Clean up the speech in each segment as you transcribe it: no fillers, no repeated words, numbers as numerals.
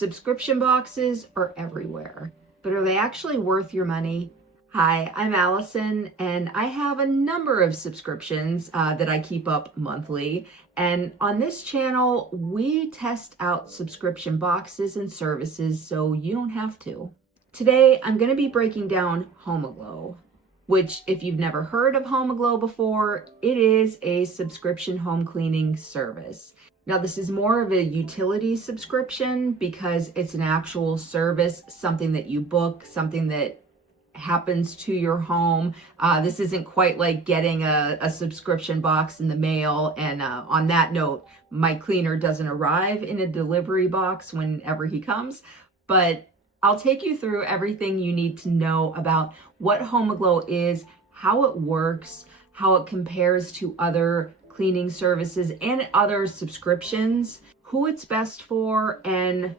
Subscription boxes are everywhere, but are they actually worth your money? Hi, I'm Allison, and I have a number of subscriptions that I keep up monthly. And on this channel, we test out subscription boxes and services so you don't have to. Today, I'm going to be breaking down Homeaglow, which, if you've never heard of Homeaglow before, it is a subscription home cleaning service. Now, this is more of a utility subscription because it's an actual service, something that you book, something that happens to your home. This isn't quite like getting a subscription box in the mail. And on that note, my cleaner doesn't arrive in a delivery box whenever he comes, but I'll take you through everything you need to know about what Homeaglow is, how it works, how it compares to other cleaning services and other subscriptions, who it's best for, and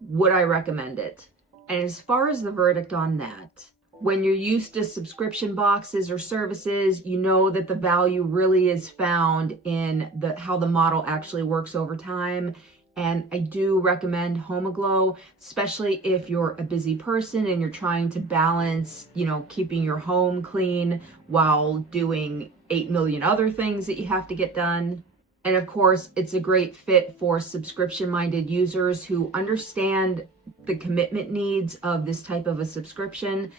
would I recommend it? And as far as the verdict on that, when you're used to subscription boxes or services, you know that the value really is found in how the model actually works over time. And I do recommend Homeaglow, especially if you're a busy person and you're trying to balance, keeping your home clean while doing 8 million other things that you have to get done. And of course, it's a great fit for subscription-minded users who understand the commitment needs of this type of a subscription,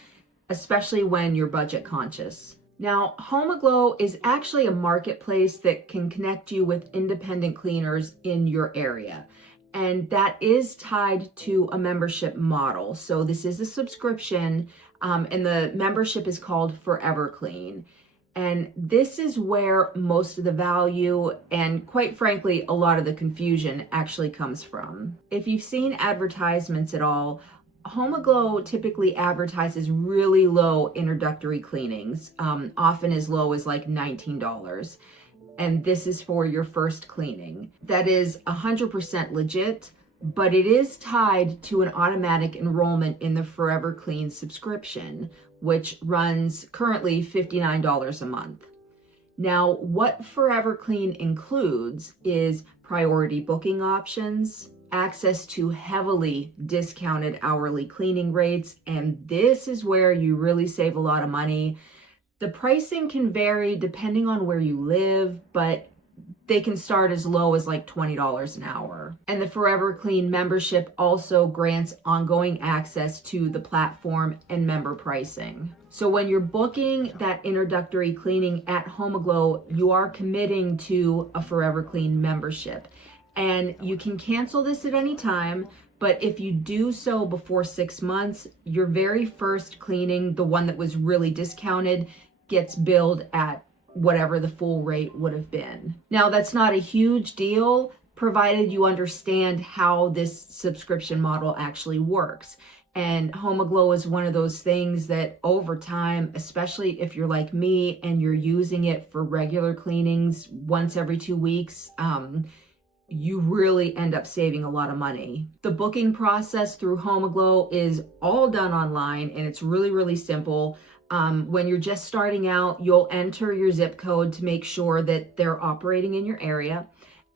especially when you're budget conscious. Now, Homeaglow is actually a marketplace that can connect you with independent cleaners in your area. And that is tied to a membership model. So this is a subscription, and the membership is called Forever Clean. And this is where most of the value and, quite frankly, a lot of the confusion actually comes from. If you've seen advertisements at all, Homeaglow typically advertises really low introductory cleanings, often as low as like $19. And this is for your first cleaning. That is 100% legit, but it is tied to an automatic enrollment in the Forever Clean subscription, which runs currently $59 a month. Now, what Forever Clean includes is priority booking options, access to heavily discounted hourly cleaning rates, and this is where you really save a lot of money. The pricing can vary depending on where you live, but they can start as low as like $20 an hour. And the Forever Clean membership also grants ongoing access to the platform and member pricing. So when you're booking that introductory cleaning at Homeaglow, you are committing to a Forever Clean membership. And you can cancel this at any time, but if you do so before 6 months, your very first cleaning, the one that was really discounted, gets billed at whatever the full rate would have been. Now, that's not a huge deal, provided you understand how this subscription model actually works. And Homeaglow is one of those things that over time, especially if you're like me and you're using it for regular cleanings once every 2 weeks, you really end up saving a lot of money. The booking process through Homeaglow is all done online, and it's really, really simple. When you're just starting out, you'll enter your zip code to make sure that they're operating in your area.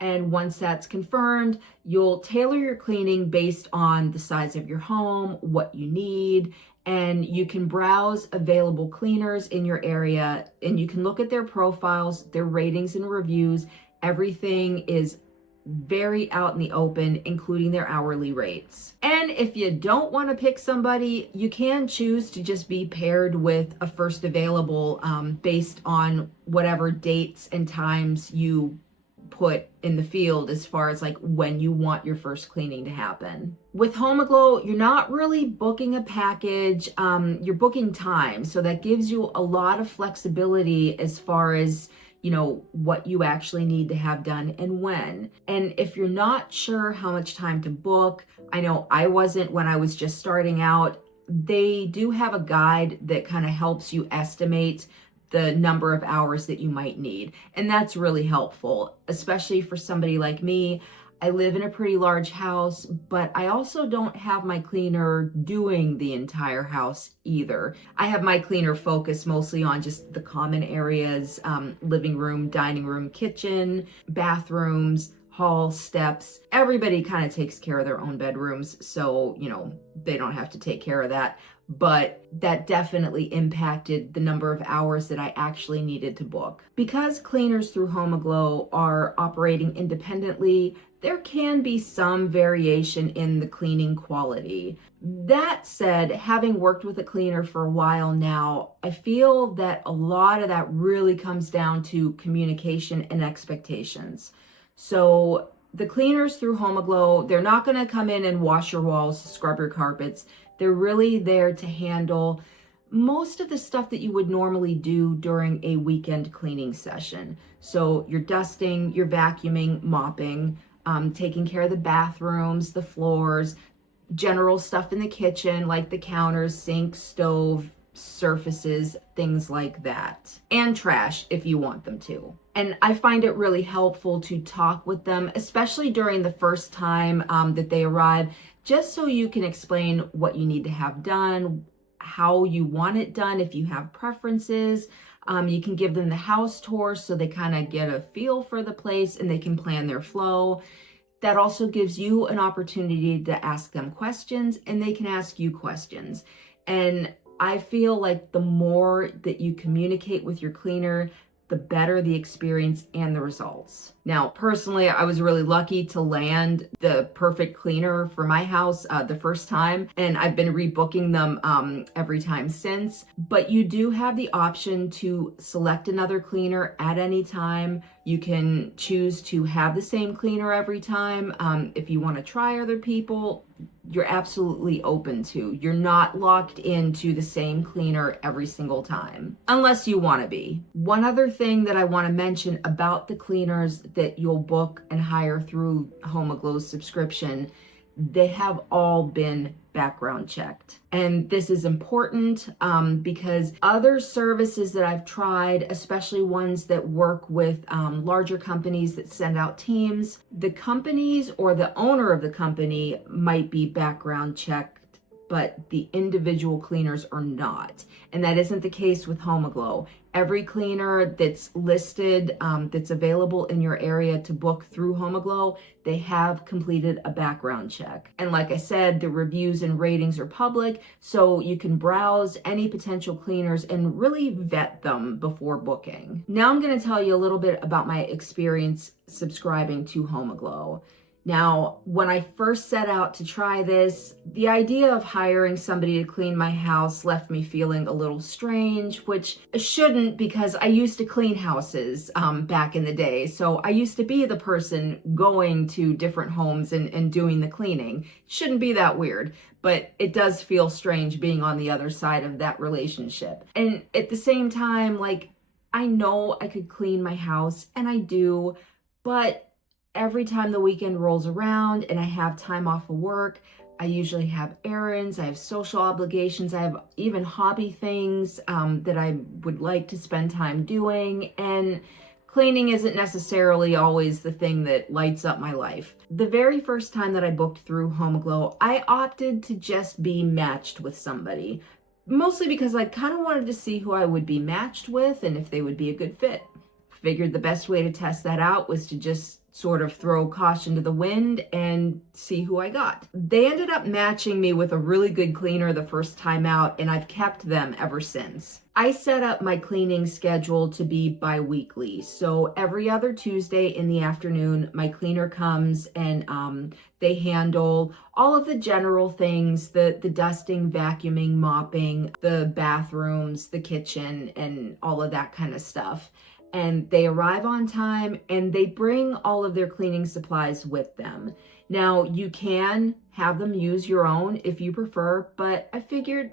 And once that's confirmed, you'll tailor your cleaning based on the size of your home, what you need, and you can browse available cleaners in your area, and you can look at their profiles, their ratings and reviews. Everything is very out in the open, including their hourly rates. And if you don't want to pick somebody, you can choose to just be paired with a first available based on whatever dates and times you put in the field as far as like when you want your first cleaning to happen. With Homeaglow, you're not really booking a package, you're booking time. So that gives you a lot of flexibility as far as what you actually need to have done and when. And if you're not sure how much time to book, I know I wasn't when I was just starting out, they do have a guide that kind of helps you estimate the number of hours that you might need. And that's really helpful, especially for somebody like me. I live in a pretty large house, but I also don't have my cleaner doing the entire house either. I have my cleaner focus mostly on just the common areas, living room, dining room, kitchen, bathrooms, hall, steps. Everybody kind of takes care of their own bedrooms, so, they don't have to take care of that. But that definitely impacted the number of hours that I actually needed to book. Because cleaners through Homeaglow are operating independently, there can be some variation in the cleaning quality. That said, having worked with a cleaner for a while now, I feel that a lot of that really comes down to communication and expectations. So the cleaners through Homeaglow, they're not going to come in and wash your walls, scrub your carpets. They're really there to handle most of the stuff that you would normally do during a weekend cleaning session. So you're dusting, you're vacuuming, mopping, taking care of the bathrooms, the floors, general stuff in the kitchen like the counters, sink, stove, surfaces, things like that. And trash if you want them to. And I find it really helpful to talk with them, especially during the first time that they arrive, just so you can explain what you need to have done, how you want it done, if you have preferences. You can give them the house tour so they kind of get a feel for the place and they can plan their flow. That also gives you an opportunity to ask them questions and they can ask you questions. And I feel like the more that you communicate with your cleaner, the better the experience and the results. Now, personally, I was really lucky to land the perfect cleaner for my house the first time, and I've been rebooking them every time since. But you do have the option to select another cleaner at any time. You can choose to have the same cleaner every time. If you want to try other people, you're absolutely open to. You're not locked into the same cleaner every single time, unless you want to be. One other thing that I want to mention about the cleaners that you'll book and hire through Homeaglow's subscription, they have all been background checked. And this is important because other services that I've tried, especially ones that work with larger companies that send out teams, the companies or the owner of the company might be background checked, but the individual cleaners are not. And that isn't the case with Homeaglow. Every cleaner that's listed, that's available in your area to book through Homeaglow, they have completed a background check. And like I said, the reviews and ratings are public, so you can browse any potential cleaners and really vet them before booking. Now I'm going to tell you a little bit about my experience subscribing to Homeaglow. Now, when I first set out to try this, the idea of hiring somebody to clean my house left me feeling a little strange, which shouldn't, because I used to clean houses back in the day. So I used to be the person going to different homes and doing the cleaning. Shouldn't be that weird, but it does feel strange being on the other side of that relationship. And at the same time, I know I could clean my house, and I do, but every time the weekend rolls around and I have time off of work, I usually have errands, I have social obligations, I have even hobby things that I would like to spend time doing, and cleaning isn't necessarily always the thing that lights up my life. The very first time that I booked through Homeaglow, I opted to just be matched with somebody, mostly because I kind of wanted to see who I would be matched with and if they would be a good fit. Figured the best way to test that out was to just sort of throw caution to the wind and see who I got. They ended up matching me with a really good cleaner the first time out, and I've kept them ever since. I set up my cleaning schedule to be bi-weekly. So every other Tuesday in the afternoon, my cleaner comes and they handle all of the general things, the dusting, vacuuming, mopping, the bathrooms, the kitchen, and all of that kind of stuff. And they arrive on time and they bring all of their cleaning supplies with them. Now, you can have them use your own if you prefer, but I figured,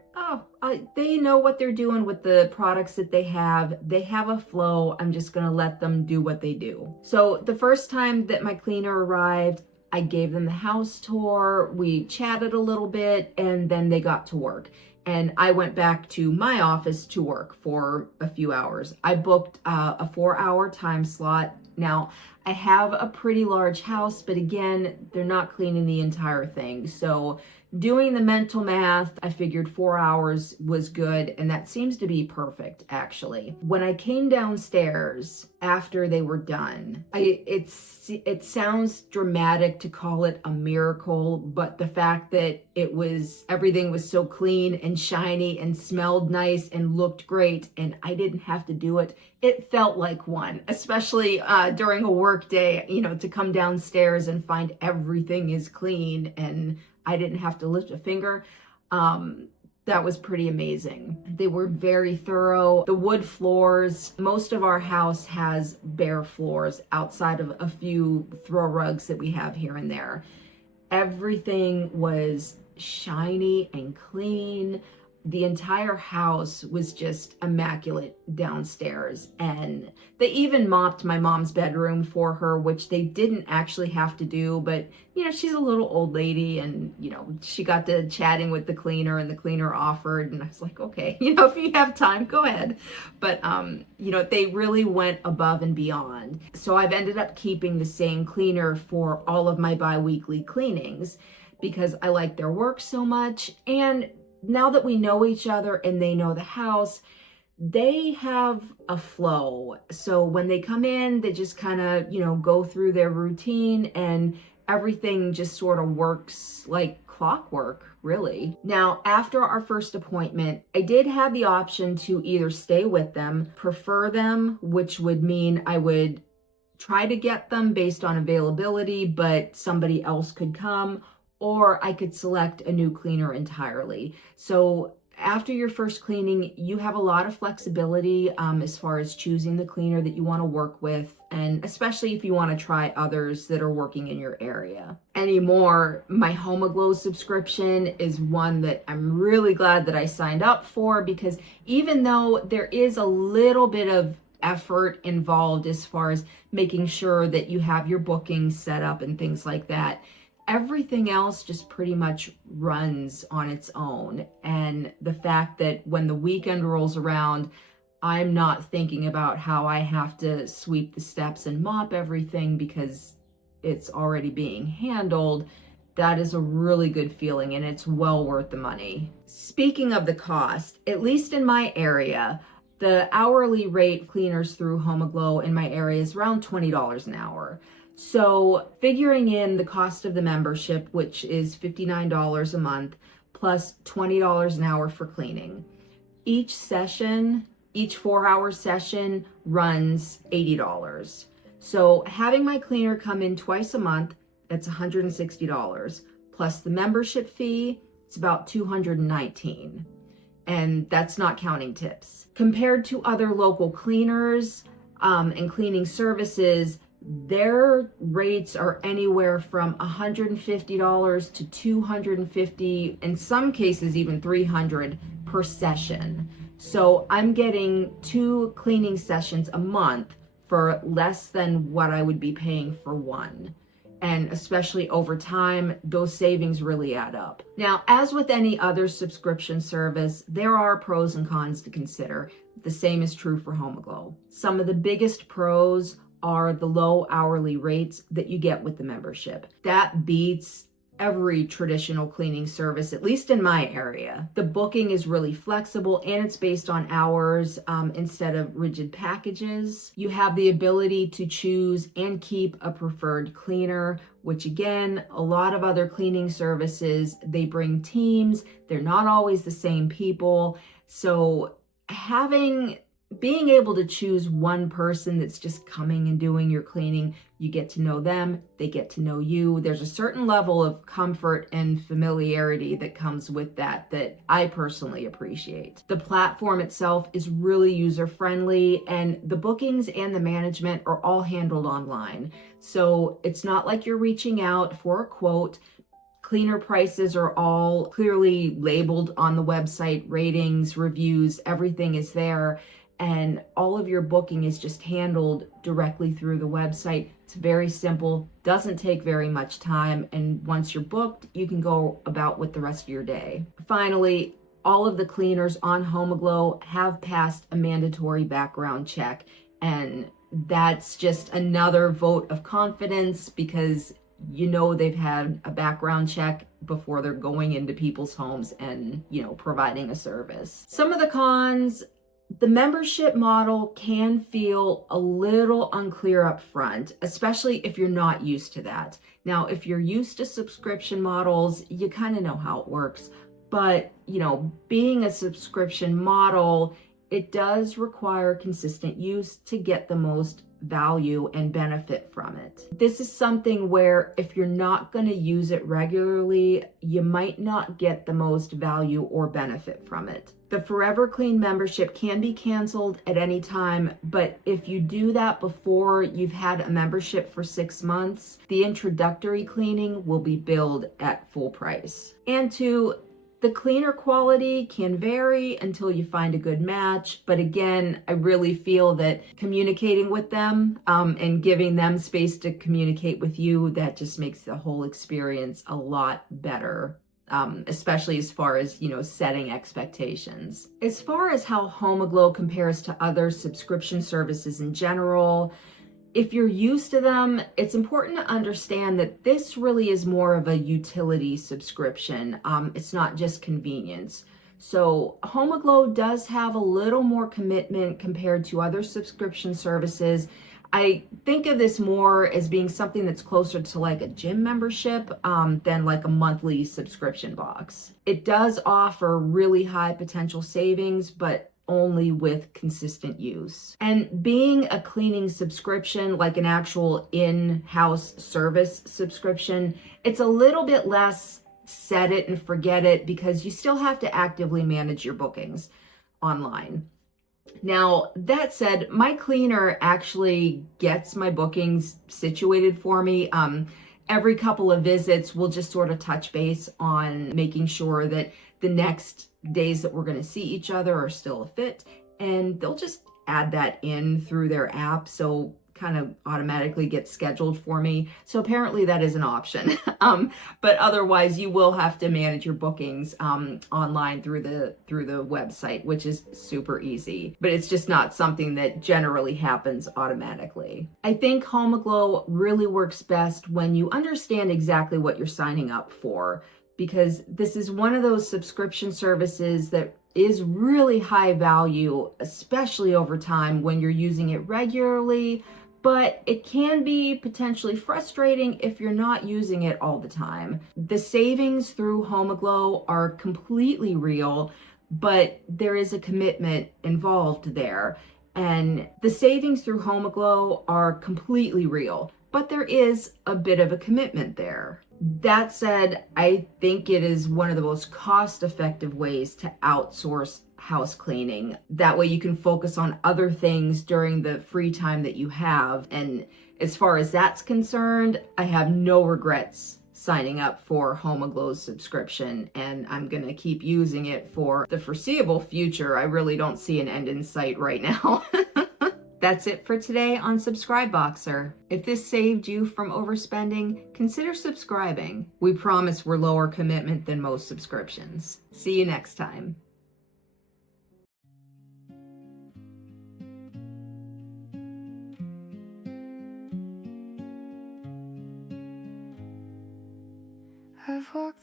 they know what they're doing with the products that they have. They have a flow. I'm just going to let them do what they do. So the first time that my cleaner arrived, I gave them the house tour. We chatted a little bit and then they got to work. And I went back to my office to work for a few hours. I booked a 4-hour time slot. Now, I have a pretty large house, but again, they're not cleaning the entire thing. So Doing the mental math, I figured 4 hours was good, and that seems to be perfect, actually. When I came downstairs after they were done, it sounds dramatic to call it a miracle, but the fact that everything was so clean and shiny and smelled nice and looked great, and I didn't have to do it, it felt like one, especially during a work day, to come downstairs and find everything is clean and I didn't have to lift a finger. That was pretty amazing. They were very thorough. The wood floors, most of our house has bare floors outside of a few throw rugs that we have here and there. Everything was shiny and clean. The entire house was just immaculate downstairs, and they even mopped my mom's bedroom for her, which they didn't actually have to do, but she's a little old lady, and she got to chatting with the cleaner, and the cleaner offered, and I was like, okay, if you have time, go ahead. But they really went above and beyond. So I've ended up keeping the same cleaner for all of my bi-weekly cleanings because I like their work so much. And now that we know each other and they know the house, they have a flow. So when they come in, they just kind of, go through their routine and everything just sort of works like clockwork, really. Now, after our first appointment, I did have the option to either stay with them, prefer them, which would mean I would try to get them based on availability, but somebody else could come, or I could select a new cleaner entirely. So after your first cleaning, you have a lot of flexibility as far as choosing the cleaner that you want to work with, and especially if you want to try others that are working in your area. Anymore, my Homeaglow subscription is one that I'm really glad that I signed up for, because even though there is a little bit of effort involved as far as making sure that you have your bookings set up and things like that, everything else just pretty much runs on its own. And the fact that when the weekend rolls around, I'm not thinking about how I have to sweep the steps and mop everything because it's already being handled, that is a really good feeling, and it's well worth the money. Speaking of the cost, at least in my area, the hourly rate cleaners through Homeaglow in my area is around $20 an hour. So figuring in the cost of the membership, which is $59 a month, plus $20 an hour for cleaning. Each 4-hour session runs $80. So having my cleaner come in twice a month, that's $160. Plus the membership fee, it's about $219. And that's not counting tips. Compared to other local cleaners and cleaning services, their rates are anywhere from $150 to $250, in some cases even $300 per session. So I'm getting 2 cleaning sessions a month for less than what I would be paying for one. And especially over time, those savings really add up. Now, as with any other subscription service, there are pros and cons to consider. The same is true for Homeaglow. Some of the biggest pros are the low hourly rates that you get with the membership. That beats every traditional cleaning service, at least in my area. The booking is really flexible and it's based on hours instead of rigid packages. You have the ability to choose and keep a preferred cleaner, which again, a lot of other cleaning services, they bring teams. They're not always the same people. So being able to choose one person that's just coming and doing your cleaning, you get to know them, they get to know you. There's a certain level of comfort and familiarity that comes with that I personally appreciate. The platform itself is really user-friendly, and the bookings and the management are all handled online. So it's not like you're reaching out for a quote. Cleaner prices are all clearly labeled on the website, ratings, reviews, everything is there. And all of your booking is just handled directly through the website. It's very simple, doesn't take very much time, and once you're booked, you can go about with the rest of your day. Finally, all of the cleaners on Homeaglow have passed a mandatory background check, and that's just another vote of confidence because they've had a background check before they're going into people's homes and, providing a service. Some of the cons: the membership model can feel a little unclear up front, especially if you're not used to that. Now, if you're used to subscription models, you kind of know how it works. But, being a subscription model, it does require consistent use to get the most value and benefit from it. This is something where if you're not going to use it regularly, you might not get the most value or benefit from it. The Forever Clean membership can be canceled at any time, but if you do that before you've had a membership for 6 months, the introductory cleaning will be billed at full price. And two, the cleaner quality can vary until you find a good match. But again, I really feel that communicating with them and giving them space to communicate with you, that just makes the whole experience a lot better. Especially as far as, setting expectations. As far as how Homeaglow compares to other subscription services in general, if you're used to them, it's important to understand that this really is more of a utility subscription. It's not just convenience. So Homeaglow does have a little more commitment compared to other subscription services. I think of this more as being something that's closer to like a gym membership than like a monthly subscription box. It does offer really high potential savings, but only with consistent use. And being a cleaning subscription, like an actual in-house service subscription, it's a little bit less set it and forget it because you still have to actively manage your bookings online. Now, that said, my cleaner actually gets my bookings situated for me. Every couple of visits, we'll just sort of touch base on making sure that the next days that we're going to see each other are still a fit, and they'll just add that in through their app, so kind of automatically gets scheduled for me. So apparently that is an option. But otherwise you will have to manage your bookings online through the website, which is super easy, but it's just not something that generally happens automatically. I think Homeaglow really works best when you understand exactly what you're signing up for, because this is one of those subscription services that is really high value, especially over time when you're using it regularly, but it can be potentially frustrating if you're not using it all the time. The savings through Homeaglow are completely real, but there is a commitment involved there. And the savings through Homeaglow are completely real, but there is a bit of a commitment there. That said, I think it is one of the most cost-effective ways to outsource house cleaning. That way you can focus on other things during the free time that you have. And as far as that's concerned, I have no regrets signing up for Homeaglow's subscription, and I'm going to keep using it for the foreseeable future. I really don't see an end in sight right now. That's it for today on Subscribe Boxer. If this saved you from overspending, consider subscribing. We promise we're lower commitment than most subscriptions. See you next time. I've walked